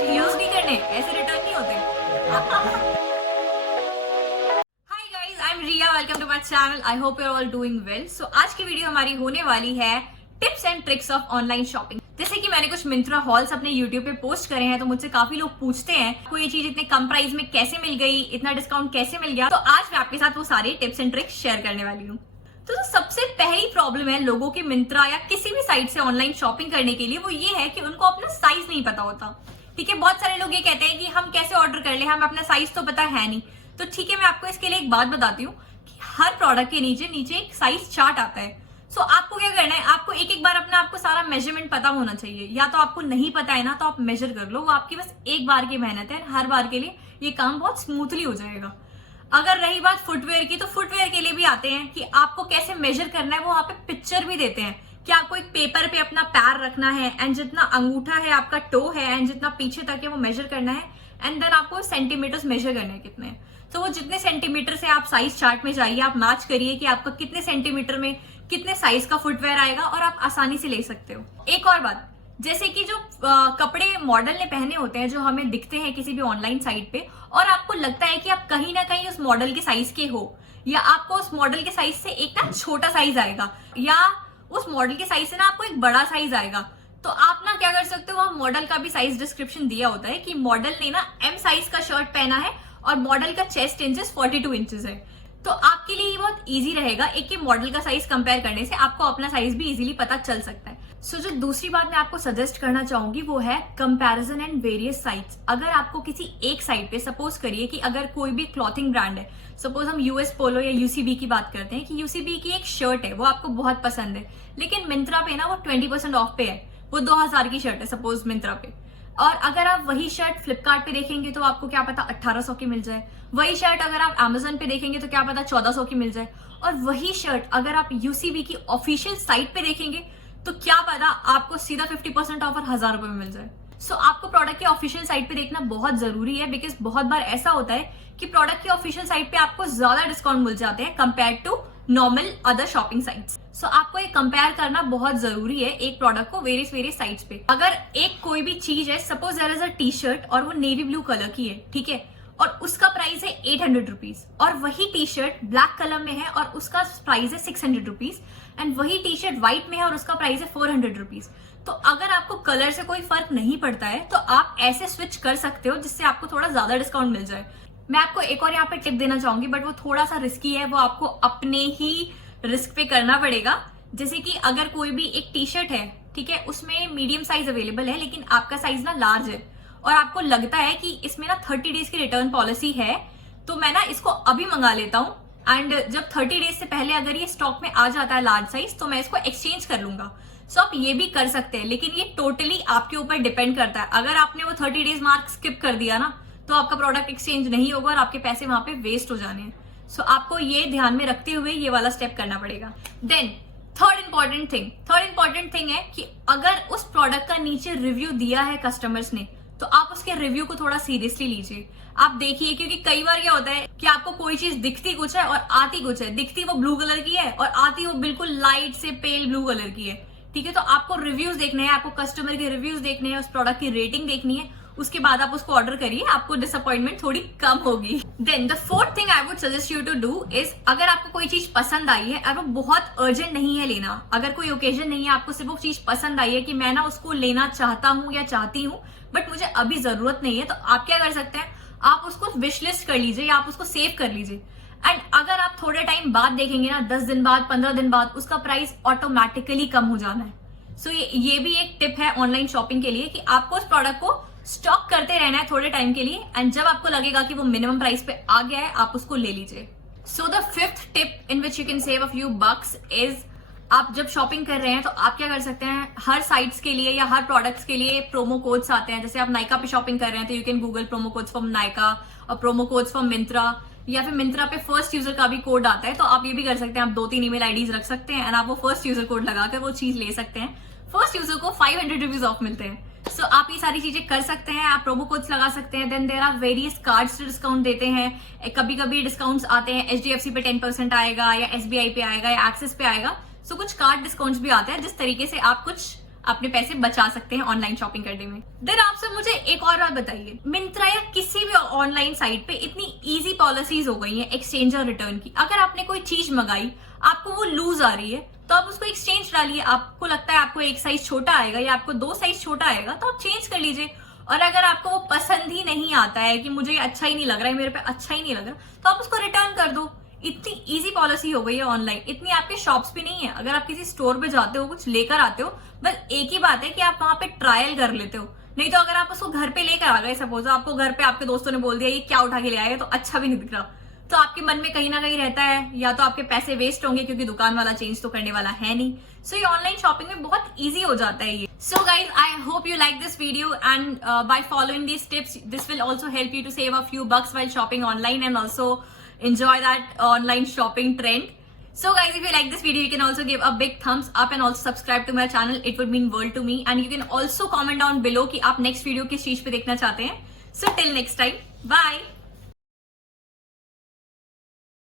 Use नहीं करने, ऐसे रिटर्न नहीं होते। Hi guys, I am Riya, welcome to my channel. I hope you are all doing well. So आज की वीडियो हमारी होने वाली है tips and tricks of online shopping. जैसे कि मैंने कुछ मिंत्रा हॉल्स अपने यूट्यूब पे पोस्ट करे हैं, तो मुझसे काफी लोग पूछते हैं आपको ये चीज इतने कम प्राइस में कैसे मिल गई, इतना डिस्काउंट कैसे मिल गया। तो आज मैं आपके साथ वो सारे टिप्स एंड ट्रिक्स शेयर करने वाली हूँ। तो सबसे पहली प्रॉब्लम है लोगों की मिंत्रा या किसी भी साइट से ऑनलाइन शॉपिंग करने के लिए, वो ये है कि उनको अपना साइज नहीं पता होता। ठीक है, बहुत सारे लोग ये कहते हैं कि हम कैसे ऑर्डर कर ले, हमें अपना साइज तो पता है नहीं। तो ठीक है, मैं आपको इसके लिए एक बात बताती हूँ कि हर प्रोडक्ट के नीचे एक साइज चार्ट आता है। सो आपको क्या करना है, आपको एक बार अपना आपको सारा मेजरमेंट पता होना चाहिए। या तो आपको नहीं पता है ना, तो आप मेजर कर लो, वो आपकी बस एक बार की मेहनत है, हर बार के लिए ये काम बहुत स्मूथली हो जाएगा। अगर रही बात फुटवेयर की, तो फुटवेयर के लिए भी आते हैं कि आपको कैसे मेजर करना है, वो वहां पे पिक्चर भी देते हैं कि आपको एक पेपर पे अपना पैर रखना है एंड जितना अंगूठा है, आपका टो है एंड जितना पीछे तक है वो मेजर करना है एंड देन आपको सेंटीमीटर्स मेजर करने हैं कितने। तो वो जितने सेंटीमीटर से आप साइज चार्ट में जाइए, आप मैच करिए कि आपका कितने सेंटीमीटर में कितने साइज का फुटवेयर आएगा और आप आसानी से ले सकते हो। एक और बात, जैसे कि जो कपड़े मॉडल ने पहने होते हैं, जो हमें दिखते हैं किसी भी ऑनलाइन साइट पे, और आपको लगता है कि आप कहीं ना कहीं उस मॉडल के साइज के हो, या आपको उस मॉडल के साइज से एक ना छोटा साइज आएगा, या उस मॉडल के साइज से ना आपको एक बड़ा साइज आएगा, तो आप ना क्या कर सकते हो, वहां मॉडल का भी साइज डिस्क्रिप्शन दिया होता है कि मॉडल ने ना एम साइज का शर्ट पहना है और मॉडल का चेस्ट इंचेस 42 इंचेस है। तो आपके लिए ये बहुत इजी रहेगा, एक ही मॉडल का साइज कंपेयर करने से आपको अपना साइज भी इजीली पता चल सकता है। सो जो दूसरी बात मैं आपको सजेस्ट करना चाहूंगी वो है कंपैरिजन एंड वेरियस साइट्स। अगर आपको किसी एक साइट पे, सपोज करिए कि अगर कोई भी क्लॉथिंग ब्रांड है, सपोज हम यूएस पोलो या यूसीबी की बात करते हैं कि यूसीबी की एक शर्ट है, वो आपको बहुत पसंद है, लेकिन मिंत्रा पे ना वो 20% ऑफ पे है, वो 2000 की शर्ट है सपोज मिंत्रा पे। और अगर आप वही शर्ट फ्लिपकार्ट पे देखेंगे तो आपको क्या पता 1800 की मिल जाए। वही शर्ट अगर आप अमेजन पे देखेंगे तो क्या पता 1400 की मिल जाए। और वही शर्ट अगर आप यूसीबी की ऑफिशियल साइट पे देखेंगे तो क्या पता आपको सीधा 50% ऑफर 1000 रुपए में मिल जाए। सो आपको प्रोडक्ट के ऑफिशियल साइट पे देखना बहुत जरूरी है, बिकॉज बहुत बार ऐसा होता है कि प्रोडक्ट की ऑफिशियल साइट पे आपको ज्यादा डिस्काउंट मिल जाते हैं compare to normal other shopping sites. So आपको ये कंपेयर करना बहुत जरूरी है एक प्रोडक्ट को वेरियस साइट्स पे। अगर एक कोई भी चीज है, suppose there is a T shirt और वो नेवी ब्लू कलर की है, ठीक है, और उसका प्राइस है 800 रुपीज, और वही टी शर्ट ब्लैक कलर में है और उसका प्राइस है 600 रुपीज, एंड वही टी शर्ट व्हाइट में है और उसका प्राइस है 400 रुपीज। तो अगर आपको कलर से कोई फर्क नहीं पड़ता है तो आप ऐसे स्विच कर सकते हो जिससे आपको थोड़ा ज्यादा डिस्काउंट मिल जाए। मैं आपको एक और यहाँ पे टिप देना चाहूंगी, बट वो थोड़ा सा रिस्की है, वो आपको अपने ही रिस्क पे करना पड़ेगा। जैसे कि अगर कोई भी एक टी शर्ट है, ठीक है, उसमें मीडियम साइज अवेलेबल है लेकिन आपका साइज ना लार्ज है, और आपको लगता है कि इसमें ना 30 डेज की रिटर्न पॉलिसी है, तो मैं ना इसको अभी मंगा लेता हूँ एंड जब 30 डेज से पहले अगर ये स्टॉक में आ जाता है लार्ज साइज तो मैं इसको एक्सचेंज कर लूंगा। सो आप ये भी कर सकते हैं, लेकिन ये टोटली आपके ऊपर डिपेंड करता है। अगर आपने वो 30 डेज मार्क स्किप कर दिया ना, तो आपका प्रोडक्ट एक्सचेंज नहीं होगा और आपके पैसे वहां पे वेस्ट हो जाने हैं। सो आपको ये ध्यान में रखते हुए ये वाला स्टेप करना पड़ेगा। देन थर्ड इंपॉर्टेंट थिंग है कि अगर उस प्रोडक्ट का नीचे रिव्यू दिया है कस्टमर्स ने, तो आप उसके रिव्यू को थोड़ा सीरियसली लीजिए। आप देखिए, क्योंकि कई बार क्या होता है कि आपको कोई चीज दिखती कुछ है और आती कुछ है। दिखती वो ब्लू कलर की है और आती वो बिल्कुल लाइट से पेल ब्लू कलर की है, ठीक है। तो आपको रिव्यूज देखने हैं, आपको कस्टमर के रिव्यूज देखने हैं, उस प्रोडक्ट की रेटिंग देखनी है, उसके बाद आप उसको ऑर्डर करिए, आपको डिसअपॉइंटमेंट थोड़ी कम होगी। Then the fourth thing I would suggest you to do is, अगर आपको कोई चीज पसंद आई है और वो बहुत अर्जेंट नहीं है लेना, अगर कोई ओकेजन नहीं है, आपको सिर्फ वो चीज पसंद आई है कि मैं ना उसको लेना चाहता हूँ या चाहती हूँ बट मुझे अभी जरूरत नहीं है, तो आप क्या कर सकते हैं, आप उसको विश लिस्ट कर लीजिए या आप उसको सेव कर लीजिए। एंड अगर आप थोड़े टाइम बाद देखेंगे ना, 10 दिन बाद, 15 दिन बाद, उसका प्राइस ऑटोमेटिकली कम हो जाना है। सो ये भी एक टिप है ऑनलाइन शॉपिंग के लिए कि आपको उस प्रोडक्ट को स्टॉक करते रहना है थोड़े टाइम के लिए, एंड जब आपको लगेगा कि वो मिनिमम प्राइस पे आ गया है, आप उसको ले लीजिए। So the fifth tip in which you can save a few bucks is, आप जब शॉपिंग कर रहे हैं तो आप क्या कर सकते हैं, हर साइट्स के लिए या हर प्रोडक्ट्स के लिए प्रोमो कोड्स आते हैं। जैसे आप नायका पे शॉपिंग कर रहे हैं तो you can Google promo codes from Nykaa और प्रोमो कोड्स फ्रॉम मिंत्रा, या फिर मिंत्रा पे फर्स्ट यूजर का भी कोड आता है, तो आप ये भी कर सकते हैं। आप 2-3 ईमेल आईडीज रख सकते हैं एंड आप वो फर्स्ट यूजर कोड लगाकर वो चीज ले सकते हैं। फर्स्ट यूजर को 500 रुपीज ऑफ मिलते हैं। सो आप ये सारी चीजें कर सकते हैं, आप प्रोमो कोड्स लगा सकते हैं। Then there are various cards जो डिस्काउंट देते हैं। कभी कभी डिस्काउंट्स आते हैं, एचडीएफसी पे 10% आएगा या एसबीआई पे आएगा या एक्सिस पे आएगा। सो कुछ कार्ड डिस्काउंट्स भी आते हैं जिस तरीके से आप कुछ अपने पैसे बचा सकते हैं ऑनलाइन शॉपिंग करने में। देन आप सब मुझे एक और बात बताइए, मिंत्रा या किसी भी ऑनलाइन साइट पे इतनी इजी पॉलिसीज हो गई हैं एक्सचेंज और रिटर्न की। अगर आपने कोई चीज मंगाई, आपको वो लूज आ रही है, तो आप उसको एक्सचेंज डालिए। आपको लगता है आपको एक साइज छोटा आएगा या आपको 2 साइज छोटा आएगा, तो आप चेंज कर लीजिए। और अगर आपको वो पसंद ही नहीं आता है कि मुझे अच्छा ही नहीं लग रहा है, मेरे पे अच्छा ही नहीं लग रहा, तो आप उसको रिटर्न कर दो। इतनी इजी पॉलिसी हो गई है ऑनलाइन। इतनी आपके शॉप्स भी नहीं है। अगर आप किसी स्टोर पे जाते हो, कुछ लेकर आते हो, बस एक ही बात है कि आप वहां पे ट्रायल कर लेते हो। नहीं तो अगर आप उसको घर पे लेकर आ गए, सपोज आपको घर पे आपके दोस्तों ने बोल दिया ये क्या उठा के ले आए, तो अच्छा भी नहीं दिख रहा, तो आपके मन में कहीं ना कहीं रहता है या तो आपके पैसे वेस्ट होंगे क्योंकि दुकान वाला चेंज तो करने वाला है नहीं। सो ये ऑनलाइन शॉपिंग में बहुत इजी हो जाता है ये। So guys, I hope you like this video and by following these tips this will also help you to save a few bucks while shopping online and also enjoy that online shopping trend. So guys, if you like this video, you can also give a big thumbs up and also subscribe to my channel. It would mean world to me. And you can also comment down below कि आप next video किस चीज पे देखना चाहते हैं. So till next time, bye.